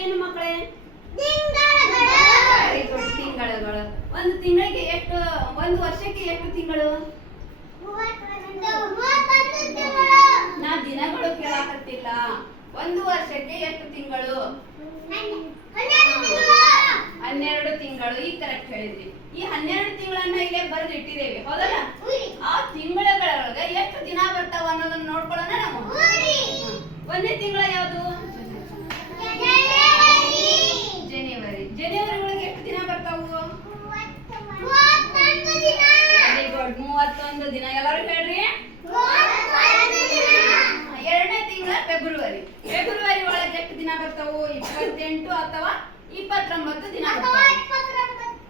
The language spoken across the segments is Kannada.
ಏನು ಮಕ್ಕಳೇ? ತಿಂಗಳುಗಳು. ಒಂದು ತಿಂಗಳಿಗೆ ಎಷ್ಟು ಒಂದು ವರ್ಷಕ್ಕೆ ಎಷ್ಟು ತಿಂಗಳು? ನಾ ದಿನಗಳು ಕೇಳಾಕತ್ತಿಲ್ಲ. ಒಂದು ವರ್ಷಕ್ಕೆ ಎಷ್ಟು ತಿಂಗಳು? ಹನ್ನೆರಡು ತಿಂಗಳು. ಈ ಕರೆಕ್ಟ್ ಹೇಳಿದ್ರಿ. ಈ ಹನ್ನೆರಡು ತಿಂಗಳನ್ನ ಇಲ್ಲೇ ಬರೆದು ಇಟ್ಟಿದ್ದೇವೆ ಹೌದಲ್ಲ ಆ ತಿಂಗಳಗಳೊಳಗೆ ಎಷ್ಟು ದಿನ ಬರ್ತಾವ ಅನ್ನೋದನ್ನ ನೋಡ್ಕೊಳ್ಳೋಣ ನಾವು. ಒಂದೇ ತಿಂಗಳ ಯಾವುದು ಜನವರಿ ಜನವರಿ ಒಳಗೆ ಎಷ್ಟು ದಿನ ಬರ್ತಾವು ವೆರಿ ಗುಡ್ ಮೂವತ್ತೊಂದು ದಿನ ಎಲ್ಲರೂ ಹೇಳ್ರಿ ಎರಡನೇ ತಿಂಗಳ ಫೆಬ್ರವರಿ ಫೆಬ್ರವರಿ ಒಳಗೆ ಎಷ್ಟು ದಿನ ಬರ್ತಾವು? ಇಪ್ಪತ್ತೆಂಟು ಅಥವಾ ಇಪ್ಪತ್ತೊಂಬತ್ತು ದಿನ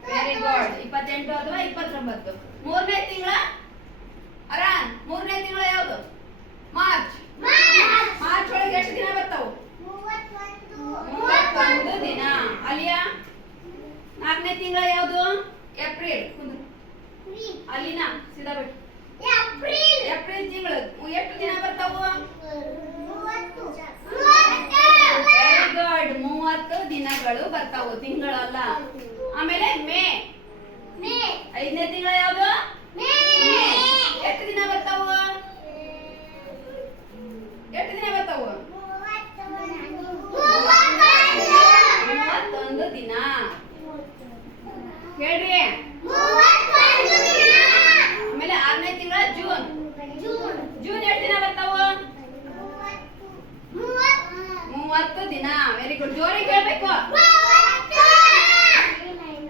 ವೆರಿ ಗುಡ್ ಇಪ್ಪತ್ತೆಂಟು ಅಥವಾ ಇಪ್ಪತ್ತೊಂಬತ್ತು. ಮೂರನೇ ತಿಂಗಳ? ಅರಾನ್ ಮೂರನೇ ತಿಂಗಳ ಯಾವುದು? ಮಾರ್ಚ್. ಮಾರ್ಚ್. ಒಳಗೆ ಎಷ್ಟು ದಿನ ಬರ್ತಾವು? ಮೂವತ್ತೊಂದು. ದಿನ. ಅಲಿಯಾ ನಾಲ್ಕನೇ ತಿಂಗಳ ಯಾವುದು? ಏಪ್ರಿಲ್. ಅಲ್ಲಿನ ಸೀದಾ ಬಿಟ್ಟು ಏಪ್ರಿಲ್ ತಿಂಗಳು ಎಷ್ಟು ದಿನ ಬರ್ತಾವು ವೆರಿ ಗುಡ್ ಮೂವತ್ತು ದಿನಗಳು ಬರ್ತಾವು ತಿಂಗಳಲ್ಲ. ಆಮೇಲೆ ಮೇ. ಮೇ. ಐದನೇ ತಿಂಗಳ ಯಾವ್ದು? ಮೇ. ಎಷ್ಟು ದಿನ ಬರ್ತಾವ? ಎಷ್ಟು ದಿನ ಬರ್ತಾವ? ಮೂವತ್ತೊಂದು ದಿನ. ಹೇಳ್ರಿ ಆಮೇಲೆ ಆರನೇ ತಿಂಗಳ ಜೂನ್ ಜೂನ್ ಎಷ್ಟು ದಿನ ಬರ್ತಾವು ಮೂವತ್ತು ದಿನ? ವೆರಿ ಗುಡ್, ಜೋರಿಗೆ ಹೇಳ್ಬೇಕು.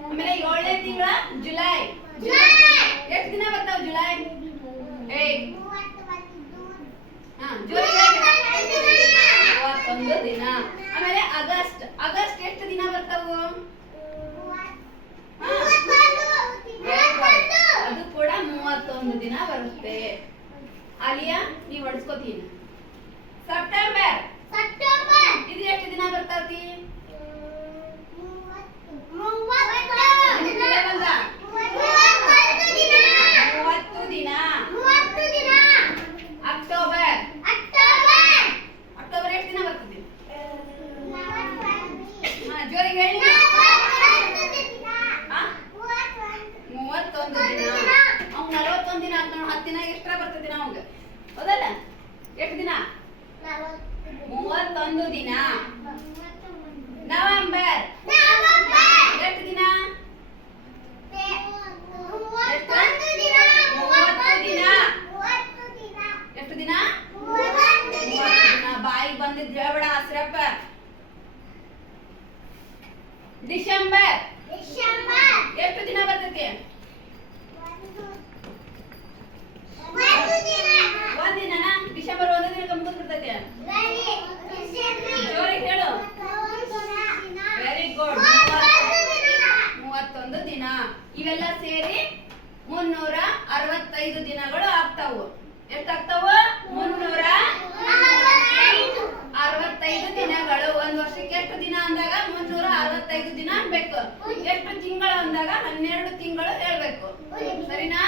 ಆಮೇಲೆ ಏಳನೇ ತಿಂಗಳ? ಜುಲೈ. ಎಷ್ಟು ದಿನ ಬರ್ತಾವ ಜುಲೈ? ಏಯ್. ಹಾ, ಜೋರಿಗೆ ಹೇಳ್ಬೇಕು. ಮೂವತ್ತೊಂದು ದಿನ. ಆಮೇಲೆ ಆಗಸ್ಟ್. ಆಗಸ್ಟ್ ಎಷ್ಟು ದಿನ ಬರ್ತಾವು? ಹಾ. Very good. ಅದು ಕೂಡ ಮೂವತ್ತೊಂದು ದಿನ ಬರುತ್ತೆ. ಅಲಿಯಾ, ನೀವು ಹೊಡ್ಸ್ಕೋತೀನಿ? ಸೆಪ್ಟೆಂಬರ್. ಇದು ಎಷ್ಟು ದಿನ ಬರ್ತೈತಿ ಮೂವತ್ತು ದಿನ ಅಕ್ಟೋಬರ್. ಅಕ್ಟೋಬರ್. ಎಷ್ಟು ದಿನ ಬರ್ತದೆ? ಹಾ ಜೋರಿಗೆ ಹೇಳಿ. ಮೂವತ್ತೊಂದು ದಿನ. ಅವ್ನು ನಲವತ್ತೊಂದು ದಿನ ಅಂತ ನೋಡಿ ಹತ್ತು ದಿನ ಎಕ್ಸ್ಟ್ರಾ ಬರ್ತದೆ ನಮ್ಗೆ. ಹೌದಲ್ಲ? ಎಷ್ಟು ದಿನ. ಮೂವತ್ತೊಂದು ದಿನ ನವೆಂಬರ್ ಎಷ್ಟು ದಿನ ಎಷ್ಟು ದಿನ ಮೂವತ್ತು ದಿನ ಬಾಯಿಗೆ ಹೇಳ್ಬೇಡ ಹಸ್ರಪ್ಪ. ಡಿಸೆಂಬರ್. ಎಷ್ಟು ದಿನ ಬರ್ತೈತಿ? ಒಂದ್ ದಿನನ? ಡಿಸೆಂಬರ್ ಒಂದೇ ದಿನ ಜೋರಿಗೆ ಹೇಳು. ವೆರಿ ಗುಡ್ ಮೂವತ್ತೊಂದು ದಿನ. ಇವೆಲ್ಲ ಸೇರಿ ಮುನ್ನೂರ ಅರವತ್ತೈದು ದಿನಗಳು ಆಗ್ತಾವು. ಎಷ್ಟಾಗ್ತಾವ? ಮುನ್ನೂರ ಹೇಳ್ಬೇಕು ಎಷ್ಟು ತಿಂಗಳು ಅಂದಾಗ ಹನ್ನೆರಡು ತಿಂಗಳು ಹೇಳ್ಬೇಕು. ಸರಿನಾ?